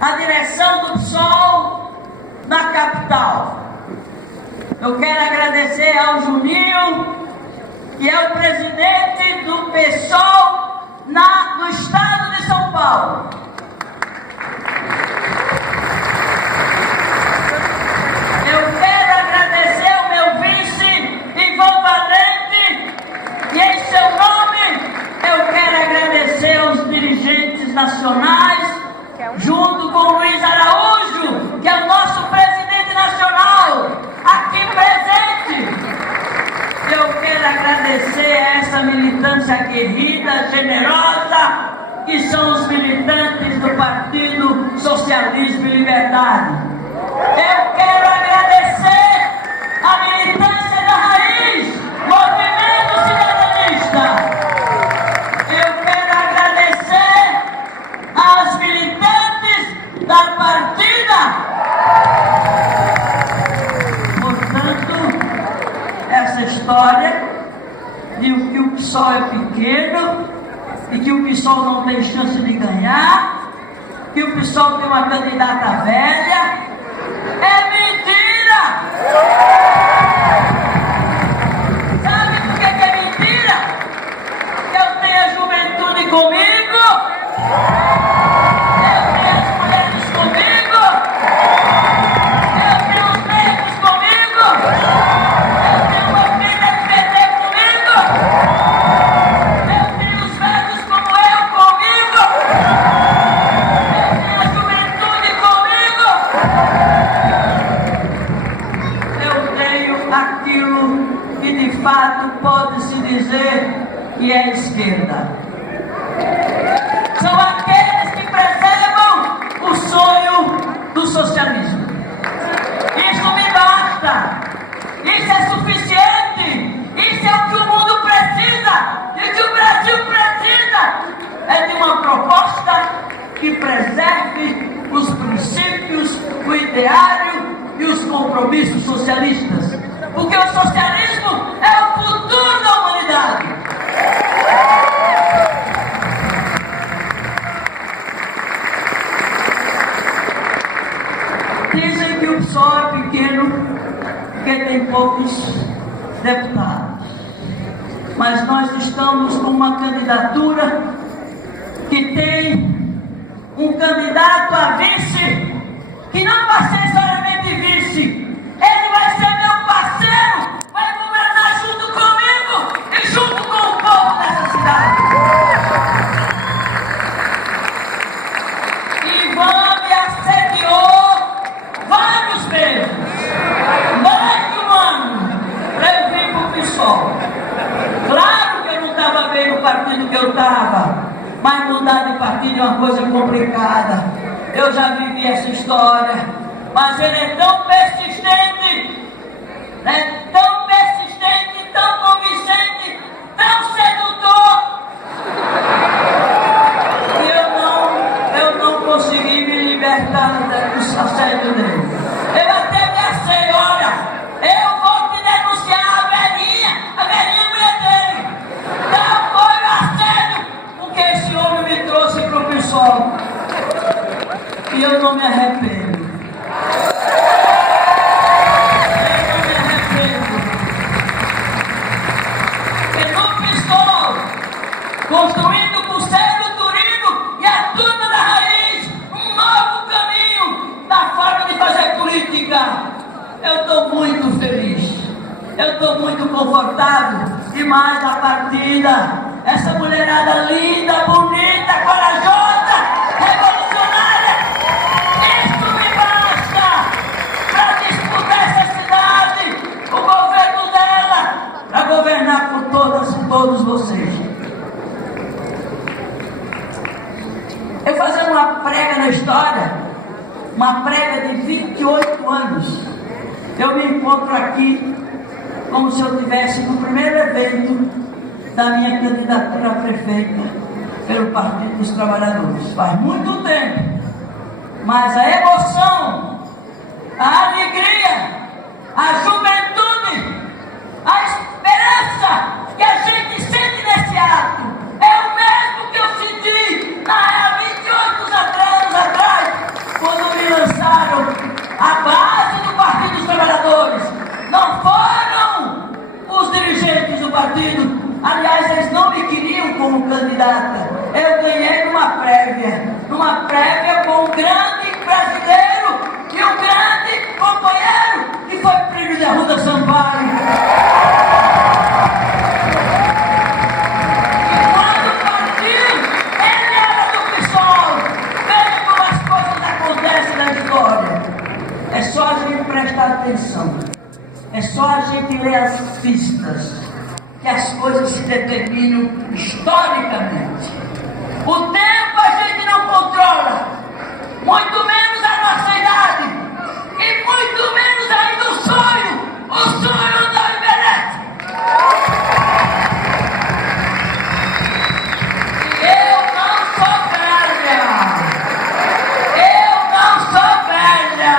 a direção do PSOL na capital. Eu quero agradecer ao Juninho, que é o presidente do PSOL no estado de São Paulo. Eu quero agradecer ao meu vice, Ivan Valente, e em seu nome eu quero agradecer aos dirigentes nacionais, junto com o Luiz Araújo, que é o nosso presidente nacional, aqui presente. Eu quero agradecer a essa militância aguerrida, generosa, que são os militantes do Partido Socialismo e Liberdade. Eu quero agradecer a militância da raiz, Movimento Cidadanista. Eu quero agradecer às militantes da partida. Portanto, essa história de que o PSOL é pequeno e que o PSOL não tem chance de ganhar, que o PSOL tem uma candidata velha, é mentira! Sabe por que é mentira? Que eu tenho a juventude comigo, eu tenho as mulheres comigo, eu tenho os negros comigo, eu tenho uma filha FPT comigo, eu tenho os velhos como eu comigo, eu tenho a juventude comigo, eu tenho aquilo que de fato pode-se dizer que é esquerda. São aqueles que preservam o sonho do socialismo. Isso me basta. Isso é suficiente. Isso é o que o mundo precisa. E o que o Brasil precisa é de uma proposta que preserve os princípios, o ideário e os compromissos socialistas. Porque o socialismo é o futuro da humanidade. Dizem que o PSOL é pequeno porque tem poucos deputados. Mas nós estamos com uma candidatura que tem um candidato a vice que não vai ser somente vice, ele vai ser meu parceiro, vai governar junto comigo e junto com o povo dessa cidade. Ivan me assediou vários vezes, mais de um ano, para eu vir para o PSOL. Claro que eu não estava bem no partido que eu estava, mas mudar de partido é uma coisa complicada. Eu já vivi essa história, mas ele é tão persistente, tão convincente, tão sedutor, que eu não consegui me libertar do assédio dele. Eu até pensei, olha, eu vou te denunciar a velhinha mulher dele. Então foi o assédio com que esse homem me trouxe para o PSOL. E eu não me arrependo. E no PSOL, construindo com Sérgio Turino e a turma da raiz, um novo caminho da forma de fazer política. Eu estou muito feliz. Eu estou muito confortável. E mais a partida. Essa mulherada linda, bonita, corajosa, revolucionária. Isso me basta para disputar essa cidade, o governo dela, para governar por todas e todos vocês. Eu fazendo uma prega na história, uma prega de 28 anos, eu me encontro aqui como se eu estivesse no primeiro evento da minha candidatura a prefeita pelo Partido dos Trabalhadores. Faz muito tempo, mas a emoção, a alegria, a juventude, a esperança que a gente sente nesse ato é o mesmo que eu senti há 28 anos atrás, ganhei numa prévia com um grande brasileiro e um grande companheiro, que foi Plínio de Arruda Sampaio. E quando partiu, ele era do PSOL. Veja como as coisas acontecem na história. É só a gente prestar atenção. É só a gente ler as pistas, que as coisas se determinam historicamente. O tempo a gente não controla, muito menos a nossa idade, e muito menos ainda o sonho. O sonho não envelhece. Eu não sou velha. Eu não sou velha.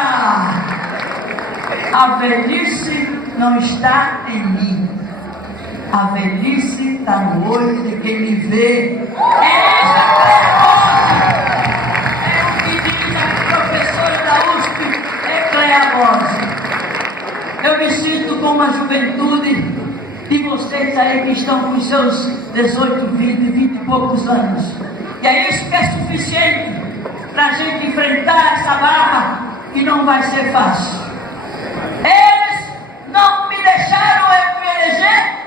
A velhice não está em mim. A velhice está no olho de quem me vê. É o que diz a professora da USP, Cléa Borges. Eu me sinto como a juventude de vocês aí que estão com seus 18, 20 e poucos anos. E é isso que é suficiente para a gente enfrentar essa barra que não vai ser fácil. Eles não me deixaram eu me eleger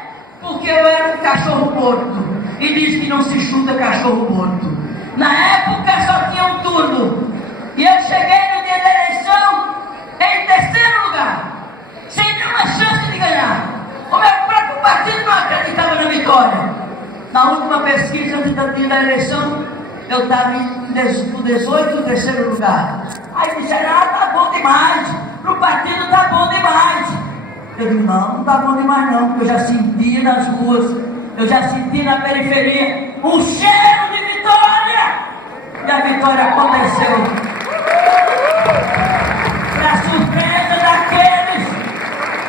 porque eu era um cachorro morto. E diz que não se chuta cachorro morto. Na época só tinha um turno. E eu cheguei no dia da eleição em terceiro lugar, sem nenhuma chance de ganhar. O meu próprio partido não acreditava na vitória. Na última pesquisa antes do dia da eleição, eu estava no 18, terceiro lugar. Aí disseram, tá bom demais. Pro partido tá bom demais. Eu digo, não tá bom demais não, porque eu já senti nas ruas, eu já senti na periferia um cheiro de vitória. E a vitória aconteceu. Para surpresa daqueles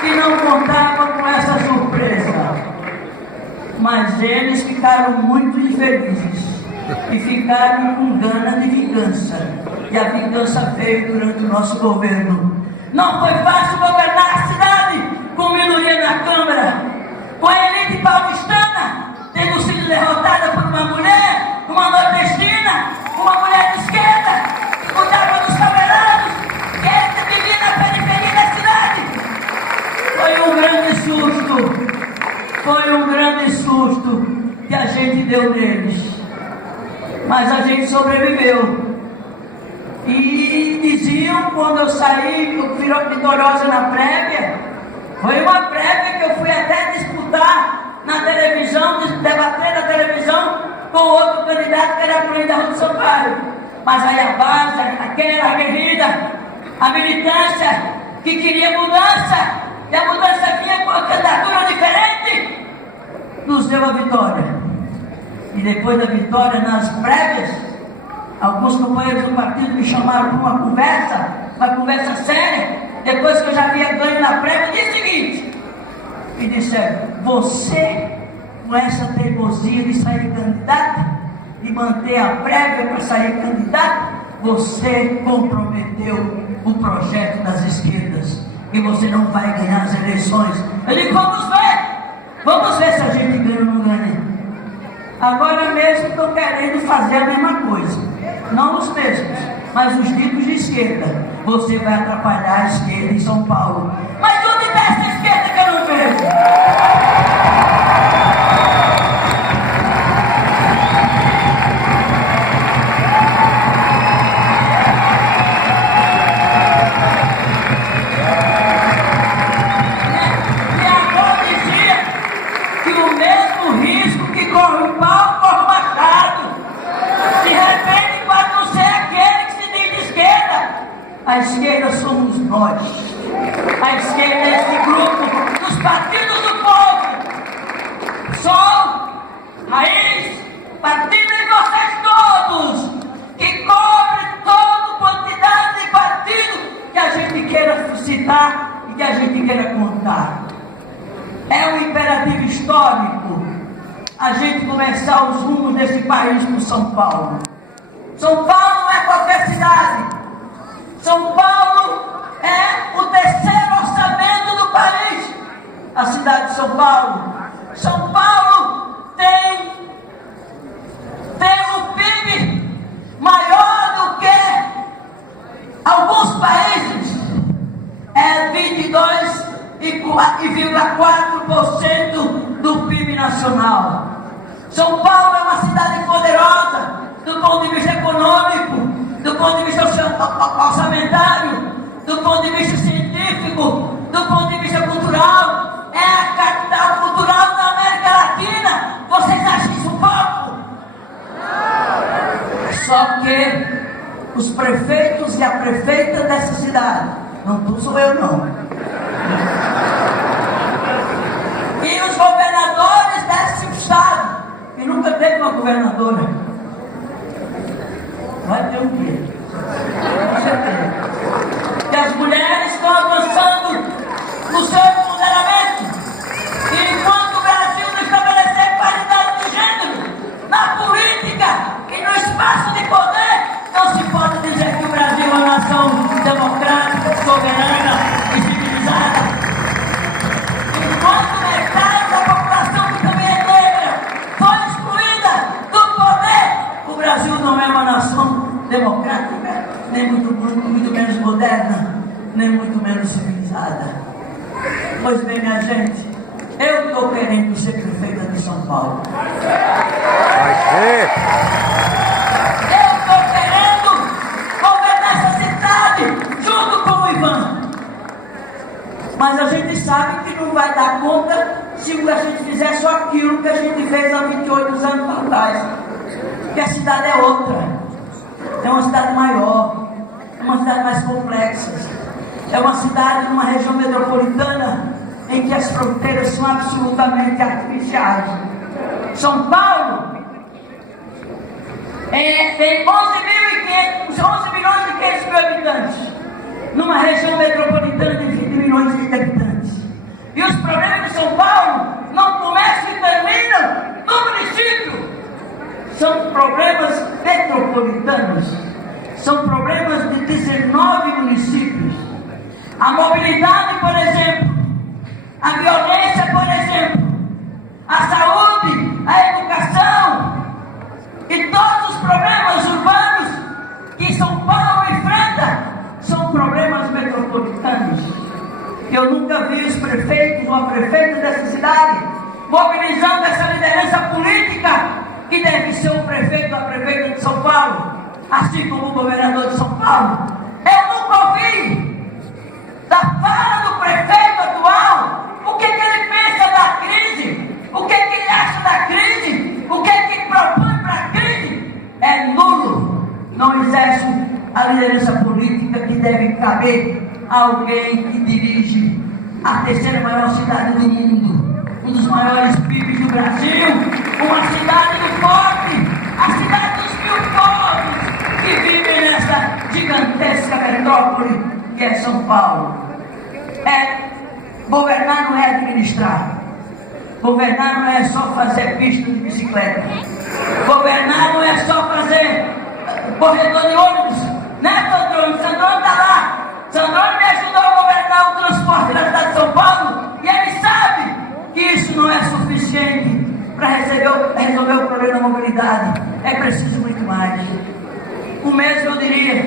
que não contavam com essa surpresa. Mas eles ficaram muito infelizes e ficaram com gana de vingança. E a vingança veio durante o nosso governo. Não foi fácil governar a cidade com minoria na Câmara, com a elite paulistana tendo sido derrotada por uma mulher, uma nordestina, uma mulher de esquerda, que cuidava dos favelados, que vivia na periferia da cidade. Foi um grande susto que a gente deu neles. Mas a gente sobreviveu. E diziam, quando eu saí, eu fui vitoriosa na prévia, foi uma prévia que eu fui até disputar na televisão, debater na televisão com outro candidato que era Plínio de Arruda Sampaio. Mas aí a base, aquela aguerrida, a militância que queria mudança, e a mudança vinha com a candidatura diferente, nos deu a vitória. E depois da vitória nas prévias, alguns companheiros do partido me chamaram para uma conversa séria, depois que eu já havia ganho na prévia, disse o seguinte, e disseram, você, com essa teimosia de sair candidato, de manter a prévia para sair candidato, você comprometeu o projeto das esquerdas, e você não vai ganhar as eleições. Eu digo, vamos ver se a gente ganha ou não ganha. Agora mesmo estou querendo fazer a mesma coisa, não os mesmos, mas os ditos de esquerda. Você vai atrapalhar a esquerda em São Paulo. Mas onde está essa esquerda que eu não vejo? E agora dizia que o mesmo risco que corre o pau, corre o machado. De repente pode não ser aquele que se diz de esquerda. A esquerda somos nós. A esquerda é esse grupo dos partidos do povo. Sol, Raiz, Partido e vocês todos, que cobre toda quantidade de partido que a gente queira citar e que a gente queira contar. É um imperativo histórico a gente começar os rumos desse país com São Paulo. São Paulo não é qualquer cidade. São Paulo é o terceiro orçamento do país. A cidade de São Paulo. São Paulo tem o PIB 4% do PIB nacional. São Paulo é uma cidade poderosa do ponto de vista econômico, do ponto de vista orçamentário, do ponto de vista científico, do ponto de vista cultural. É a capital cultural da América Latina. Vocês acham isso pouco? Só que os prefeitos e a prefeita dessa cidade, não sou eu não, e os governadores desse estado, que nunca teve uma governadora, vai ter um quê? Com certeza. E as mulheres estão avançando no seu empoderamento. E enquanto o Brasil não estabelecer paridade de gênero na política e no espaço de poder, não se pode dizer que o Brasil é uma nação democrática, soberana e civilizada. Enquanto metade da população, que também é negra, foi excluída do poder, o Brasil não é uma nação democrática, nem muito menos moderna, nem muito menos civilizada. Pois bem, minha gente, eu estou querendo ser prefeita de São Paulo. Vai ser! Eu estou querendo governar essa cidade junto com o Ivan. Mas a gente sabe que não vai dar conta se a gente fizer só aquilo que a gente fez há 28 anos atrás. Porque a cidade é outra. É uma cidade maior, é uma cidade mais complexa, é uma cidade numa região metropolitana em que as fronteiras são absolutamente artificiais. São Paulo tem 11 milhões e 500 mil habitantes, numa região metropolitana de 20 milhões de habitantes. E os problemas de São Paulo não começam e terminam no município. São problemas metropolitanos, são problemas de 19 municípios. A mobilidade, por exemplo, a violência, por exemplo, a saúde, a educação e todos os problemas urbanos que São Paulo enfrenta são problemas metropolitanos. Eu nunca vi os prefeitos ou a prefeita dessa cidade mobilizando essa liderança política que deve ser o prefeito ou a prefeita de São Paulo, assim como o governador de São Paulo. Eu nunca ouvi da fala do prefeito atual o que ele pensa da crise, o que ele acha da crise, o que ele propõe para a crise. É nulo. Não exerce a liderança política que deve caber a alguém que dirige a terceira maior cidade do mundo, um dos maiores PIBs do Brasil, uma cidade do pobre, a cidade dos mil povos que vivem nessa gigantesca metrópole que é São Paulo. Governar não é administrar. Governar não é só fazer pista de bicicleta. Governar não é só fazer corredor de ônibus, né, Sandrone? Sandrone está lá. Sandrone me ajudou a governar o transporte da cidade de São Paulo e ele sabe que isso não é suficiente para resolver o problema da mobilidade. É preciso muito mais. O mesmo eu diria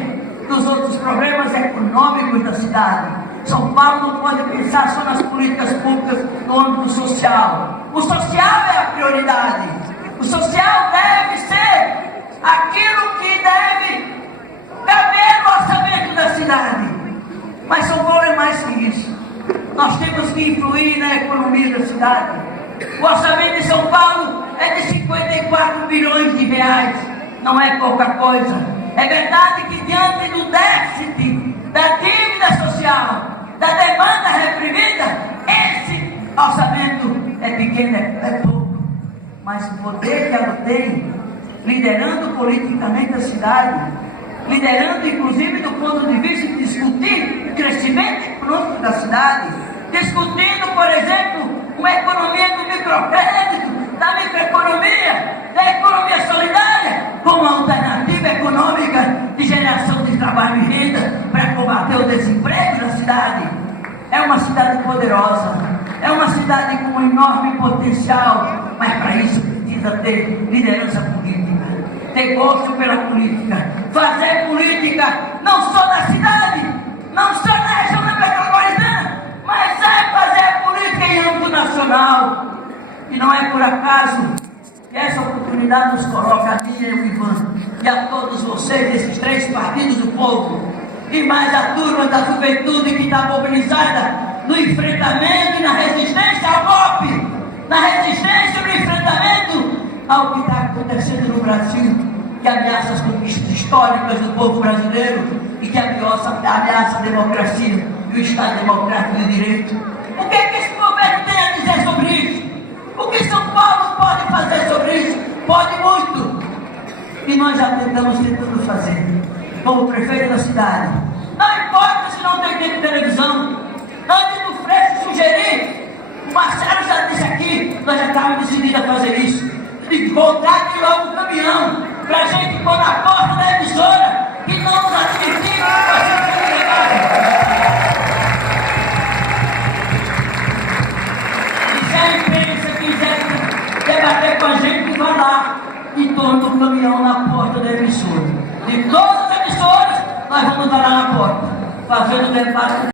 dos outros problemas econômicos da cidade. São Paulo não pode pensar só nas políticas públicas no âmbito social. O social é a prioridade. O social deve ser aquilo que deve caber no orçamento da cidade. Mas São Paulo é mais que isso. Nós temos que influir na economia da cidade. O orçamento de São Paulo é de 54 bilhões de reais. Não é pouca coisa. É verdade que diante do déficit, da dívida social, da demanda reprimida, esse orçamento é pequeno, é pouco. Mas o poder que ela tem, liderando politicamente a cidade, liderando inclusive do ponto de vista de discutir o crescimento econômico da cidade, discutindo, por exemplo, uma economia do microcrédito, da microeconomia, da economia solidária, como alternativa econômica de geração de trabalho e renda para combater o desemprego na cidade. É uma cidade poderosa, é uma cidade com um enorme potencial, mas para isso precisa ter liderança política, ter gosto pela política, fazer política não só na cidade, não só na região metropolitana, mas é fazer política em âmbito nacional. E não é por acaso que essa oportunidade nos coloca a mim e o Ivan, e a todos vocês desses 3 partidos do povo, e mais a turma da juventude que está mobilizada no enfrentamento e na resistência ao golpe, na resistência e no enfrentamento ao que está acontecendo no Brasil, que ameaça as conquistas históricas do povo brasileiro e que ameaça a democracia e o Estado Democrático de Direito. O que é que esse governo tem a dizer sobre isso? O que São Paulo pode fazer sobre isso? Pode muito! E nós já tentamos fazer, como prefeito da cidade. Não importa se não tem tempo de televisão. Antes do Freixo sugerir, o Marcelo já disse aqui, nós já estávamos decididos a fazer isso. E contrate logo o caminhão, para a gente pôr na porta da emissora, que não nos admitimos que você seja legado. E se a imprensa quiser debater com a gente, vai lá e torna o caminhão na porta da emissora. De todas as emissoras, nós vamos estar lá na porta, fazendo debate.